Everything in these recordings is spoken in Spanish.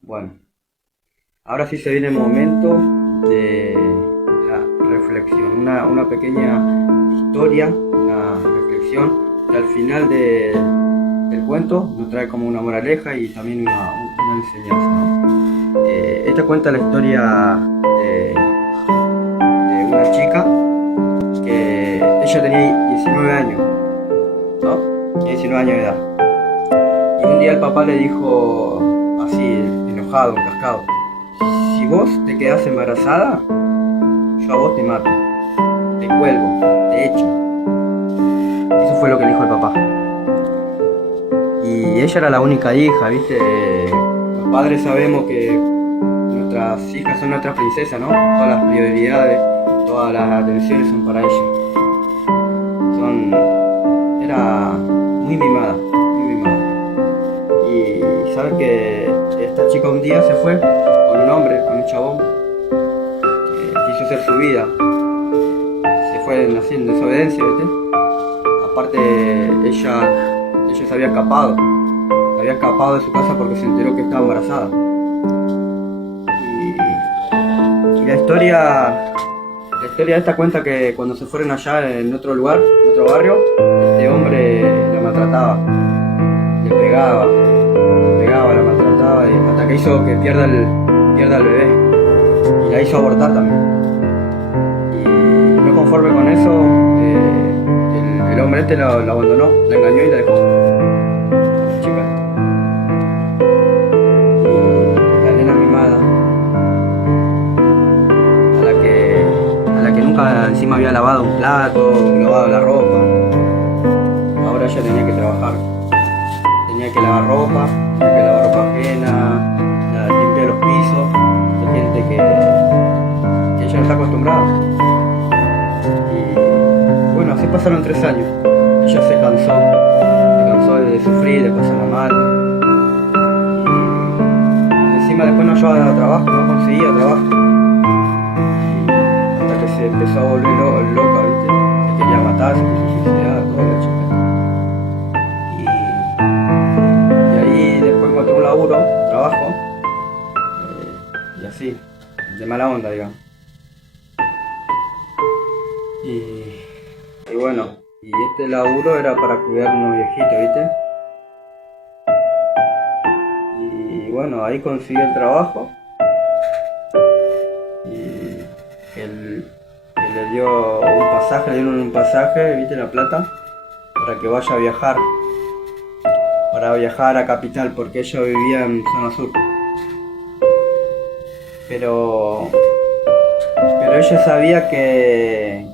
Bueno, ahora sí se viene el momento de la reflexión, una pequeña historia, una reflexión que al final del cuento nos trae como una moraleja y también una enseñanza, ¿no? Esta cuenta la historia de una chica que ella tenía 19 años, ¿no? Tenía 19 años de edad. Y un día el papá le dijo así, enojado, encascado: si vos te quedás embarazada, yo a vos te mato, te cuelgo, te echo. Eso fue lo que le dijo el papá. Y ella era la única hija, ¿viste? Los padres sabemos que nuestras hijas son nuestras princesas, ¿no? Todas las prioridades, todas las atenciones son para ella. Era muy mimada, muy mimada. Y saben que esta chica un día se fue con un hombre, con un chabón, que quiso hacer su vida. Se fue así en desobediencia, ¿viste? Aparte, ella se había escapado de su casa porque se enteró que estaba embarazada. Y la historia esta cuenta que cuando se fueron allá en otro lugar, en otro barrio, este hombre la maltrataba, la maltrataba hasta que hizo que pierda el bebé y la hizo abortar también. Y no conforme con eso, el hombre este la abandonó, la engañó y la dejó, la chica. Y la nena mimada, a la que nunca encima había lavado un plato, lavado la ropa, ahora ella tenía que trabajar, tenía que lavar ropa, tenía que lavar ropa ajena, limpiar los pisos de gente que ella no está acostumbrada. Y bueno, así pasaron 3 años. Ella se cansó de sufrir, de pasarla mal. Y encima después no hallaba trabajo, no conseguía trabajo. Y hasta que se empezó a volver loca, ¿viste? Se quería matar, se quiso suicidar, toda la chica. Y ahí después encontró un laburo, un trabajo, y así, de mala onda, digamos. Y bueno, y este laburo era para cuidar a unos viejitos, ¿viste? Y bueno, ahí consiguió el trabajo y que le dio un pasaje, le dieron un pasaje, ¿viste? La plata, para que vaya a viajar, para viajar a Capital, porque ella vivía en zona sur. Pero ella sabía que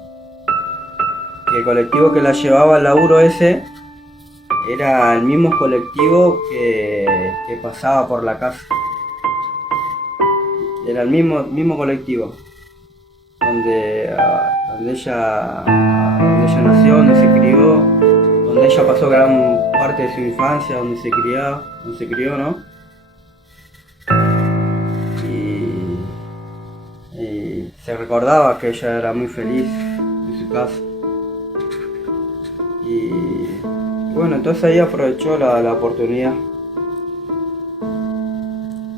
el colectivo que la llevaba al laburo ese era el mismo colectivo que pasaba por la casa. Era el mismo colectivo donde ella nació, donde se crió, donde ella pasó gran parte de su infancia, donde se crió, ¿no? Y se recordaba que ella era muy feliz en su casa. Y bueno, entonces ahí aprovechó la oportunidad.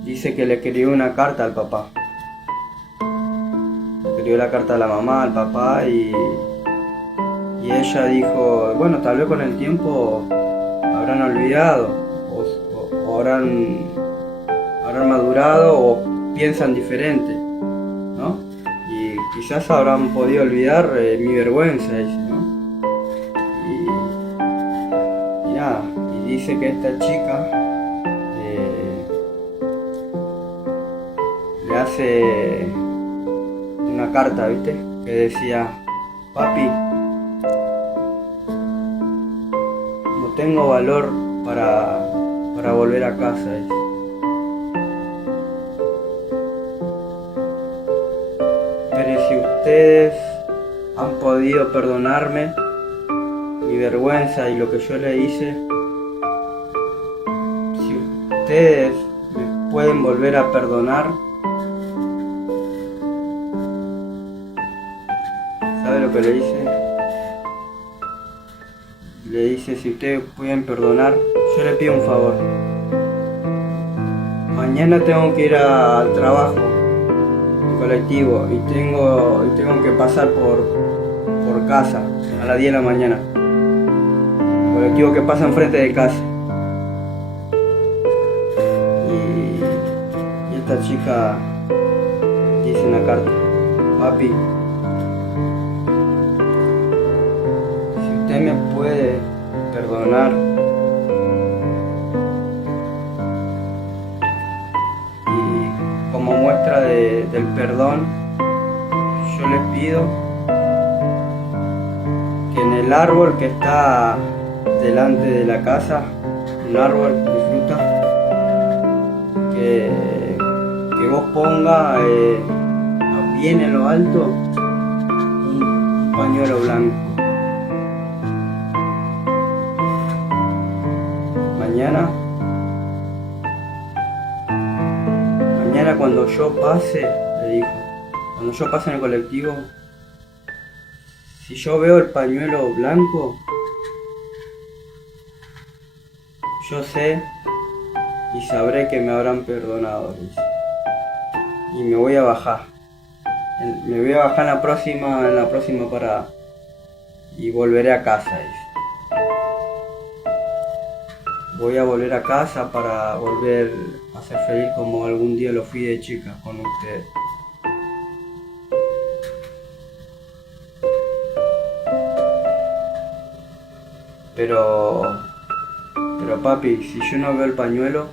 Dice que le escribió una carta al papá. Le escribió la carta a la mamá, al papá, y ella dijo, bueno, tal vez con el tiempo habrán olvidado o habrán madurado o piensan diferente, ¿no? Y quizás habrán podido olvidar mi vergüenza, dice, ¿no? Y nada, y dice que esta chica le hace una carta, ¿viste? Que decía: papi, no tengo valor para volver a casa, dice. Pero si ustedes han podido perdonarme mi vergüenza y lo que yo le hice, si ustedes me pueden volver a perdonar, ¿sabe lo que le dice? Le dice: si ustedes pueden perdonar, yo le pido un favor. mañana tengo que ir al trabajo, en colectivo, y tengo que pasar por casa a las 10 de la mañana. Colectivo que pasa enfrente de casa. Y esta chica dice una carta: papi, si usted me puede perdonar, y como muestra del perdón, yo le pido que en el árbol que está delante de la casa, un árbol de fruta, que vos ponga bien en lo alto un pañuelo blanco. Mañana cuando yo pase, le dijo, cuando yo pase en el colectivo, si yo veo el pañuelo blanco, yo sé y sabré que me habrán perdonado, dice. Y me voy a bajar. Me voy a bajar en la próxima parada. Y volveré a casa, dice. Voy a volver a casa para volver a ser feliz como algún día lo fui de chica con ustedes. Pero papi, si yo no veo el pañuelo,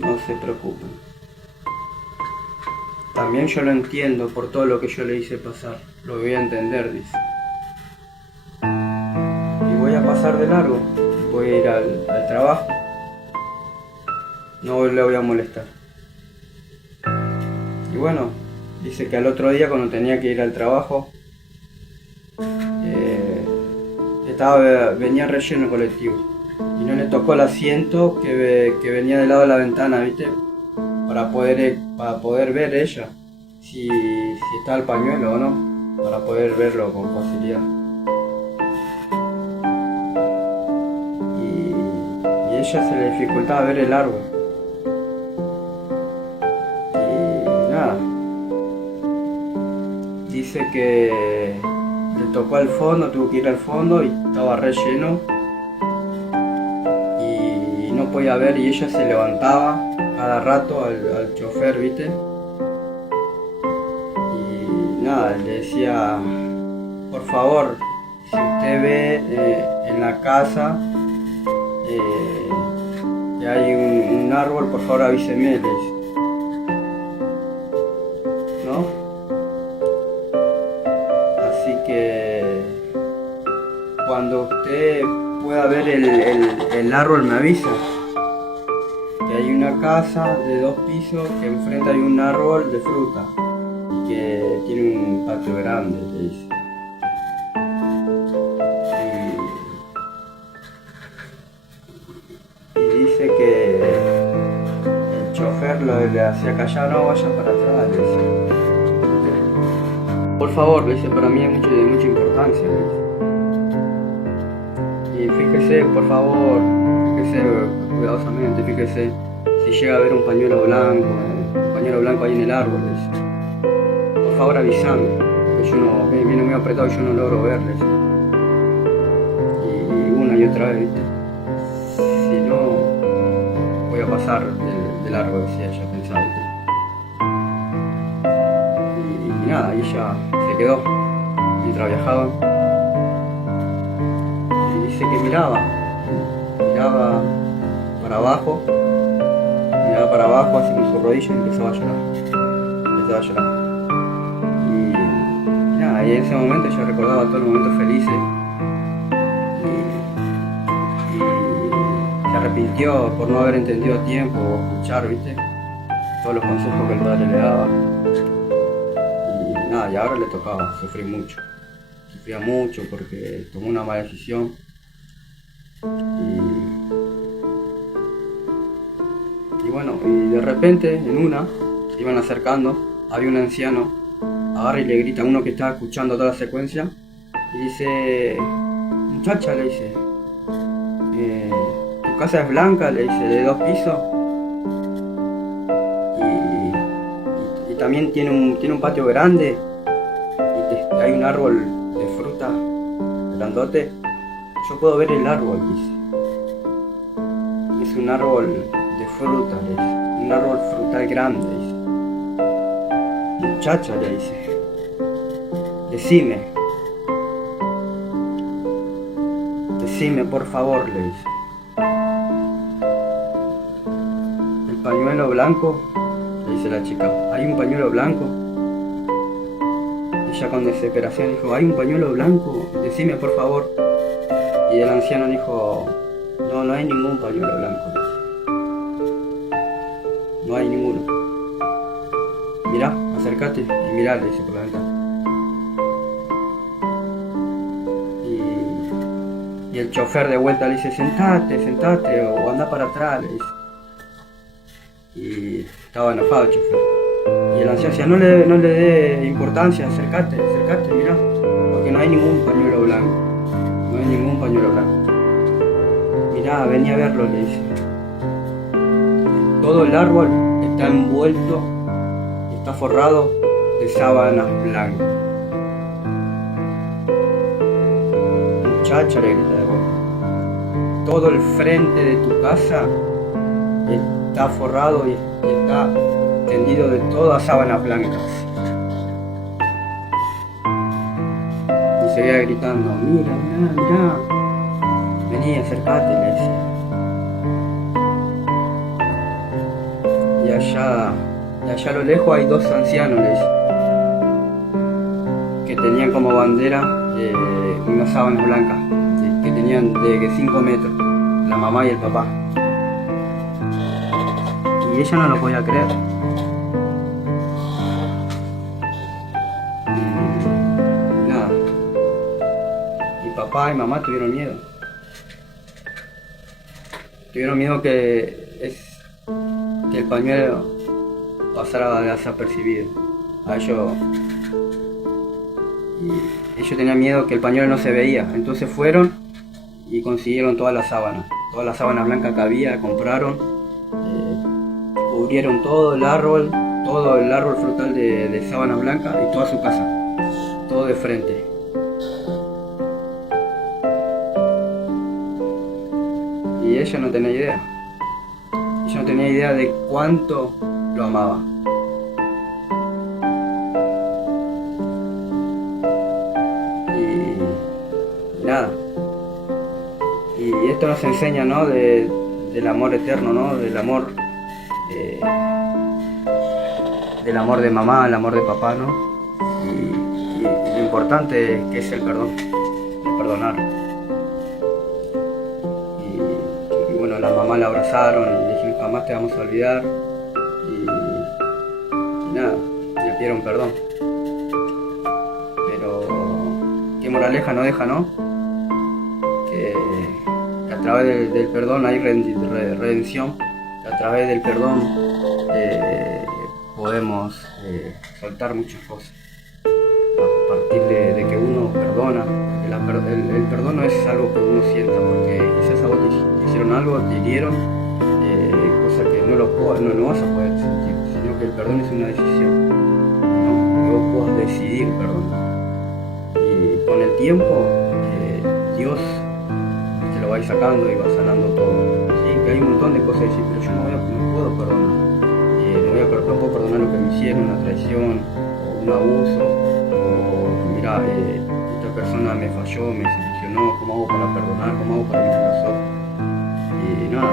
no se preocupen. También yo lo entiendo por todo lo que yo le hice pasar. Lo voy a entender, dice. Y voy a pasar de largo. Voy a ir al trabajo. No le voy a molestar. Y bueno, dice que al otro día cuando tenía que ir al trabajo, venía relleno el colectivo y no le tocó el asiento que venía del lado de la ventana, ¿viste? Para poder ver ella si está el pañuelo o no, para poder verlo con facilidad. Y a ella se le dificultaba ver el árbol. Y nada, dice que le tocó al fondo, tuvo que ir al fondo y estaba relleno y no podía ver, y ella se levantaba cada rato al chofer, ¿viste? Y nada, le decía: por favor, si usted ve en la casa que hay un árbol, por favor avíseme, le dice. ¿No? Que cuando usted pueda ver el árbol me avisa, que hay una casa de 2 pisos que enfrente hay un árbol de fruta y que tiene un patio grande, le dice. Y dice que el chofer le hacía callar: no vaya para atrás, le dice. Por favor, le dice, para mí es de mucha importancia, le dice. Y fíjese, por favor, fíjese cuidadosamente, fíjese si llega a ver un pañuelo blanco ahí en el árbol, le dice. Por favor avísame, porque yo no, viene muy apretado y yo no logro verle. Y una y otra vez, ¿viste? Si no, voy a pasar del árbol, decía ella, pensaba, ¿viste? Y nada, y ella se quedó mientras viajaban. Y dice que miraba para abajo así con su rodilla, y empezaba a llorar. Y nada, y en ese momento ella recordaba todos los momentos felices y se arrepintió por no haber entendido a tiempo o escuchar, ¿viste? Todos los consejos que el padre le daba. Y nada, y ahora le tocaba sufrir mucho. Sufría mucho porque tomó una mala decisión. Y bueno, y de repente, en una, se iban acercando, había un anciano, agarra y le grita a uno que estaba escuchando toda la secuencia, y dice: muchacha, le dice, ¿te casa es blanca, le dice, de 2 pisos. Y también tiene un patio grande. Y hay un árbol de fruta grandote. Yo puedo ver el árbol, dice. Es un árbol de fruta, le dice. Un árbol frutal grande, dice. Muchacha, le dice. Decime por favor, le dice. El pañuelo blanco, le dice la chica. ¿Hay un pañuelo blanco? Ella con desesperación dijo, ¿hay un pañuelo blanco? Decime por favor. Y el anciano dijo, no hay ningún pañuelo blanco. No hay ninguno. Mirá, acércate y mirá, le dice por la ventana. Y el chofer de vuelta le dice, sentate o anda para atrás, le dice. Y estaba enojado el chofer. Y el anciano decía, no le dé importancia, acércate, mirá, porque no hay ningún pañuelo blanco. No hay ningún pañuelo blanco. Mirá, vení a verlo, le dice. Todo el árbol está envuelto, está forrado de sábanas blancas. Muchacha, le grita de vuelta. Todo el frente de tu casa está forrado y está tendido de todas sábanas blancas. Y seguía gritando, mirá. Vení, acercate, le decía. Y allá a lo lejos hay 2 ancianos, le dice, que tenían como bandera unas sábanas blancas, que tenían de 5 metros, la mamá y el papá. Y ella no lo podía creer. Y nada. Y papá y mamá tuvieron miedo. Tuvieron miedo que el pañuelo pasara desapercibido. A ellos tenían miedo que el pañuelo no se veía. Entonces fueron y consiguieron todas las sábanas blancas que había, compraron, cubrieron todo el árbol frutal de sábanas blancas y toda su casa, todo de frente. Y ella no tenía idea. Ella no tenía idea de cuánto lo amaba. Y nada. Y esto nos enseña, ¿no? Del amor eterno, ¿no? Del amor de mamá, el amor de papá, ¿no? Y lo importante que es el perdón, el perdonar. Y bueno, la mamá la abrazaron y le dijeron, jamás te vamos a olvidar. Y nada, le pidieron perdón. Pero qué moraleja no deja, ¿no? Que a través del perdón hay redención, que a través del perdón podemos soltar muchas cosas. A partir de que uno perdona, porque el perdón no es algo que uno sienta, porque quizás a vos te hicieron algo, te hirieron, cosa que no vas a poder sentir, sino que el perdón es una decisión, ¿no? Que vos puedas decidir perdonar. Y con el tiempo, Dios te lo va a ir sacando y va sanando todo. ¿Sí? Que hay un montón de cosas que decir, pero yo no puedo perdonar. No puedo perdonar lo que me hicieron, una traición, o un abuso, o mira, esta persona me falló, me desilusionó, ¿cómo hago para perdonar? ¿Cómo hago para abrir los ojos? Y nada,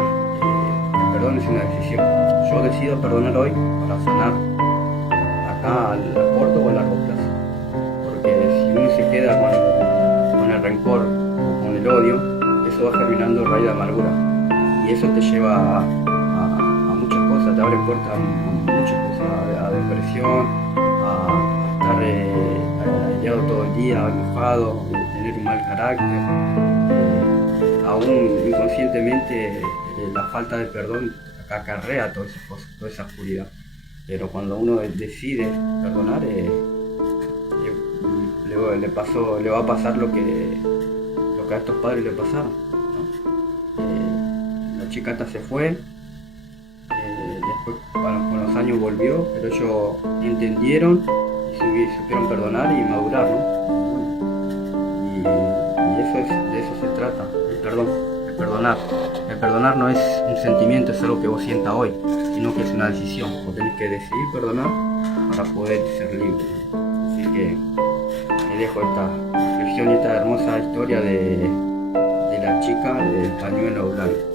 el perdón es una decisión. Yo decido perdonar hoy para sanar acá al corto o a largo plazo. Porque si uno se queda con el rencor o con el odio, eso va germinando raíz de amargura. Y eso te lleva a muchas cosas, te abre puertas a muchas cosas, a depresión, a estar aislado todo el día, enojado, tener un mal carácter. Aún inconscientemente la falta de perdón acarrea todas esas cosas, toda esa oscuridad. Pero cuando uno decide perdonar, le va a pasar lo que a estos padres le pasaron, ¿no? La chica esta se fue, después con los años volvió, pero ellos entendieron y supieron perdonar y madurar, ¿no? Y de eso se trata, el perdón, el perdonar. El perdonar no es un sentimiento, es algo que vos sientas hoy, sino que es una decisión. Vos tenés que decidir perdonar para poder ser libre. Así que me dejo esta reflexión y esta hermosa historia de la chica del pañuelo blanco.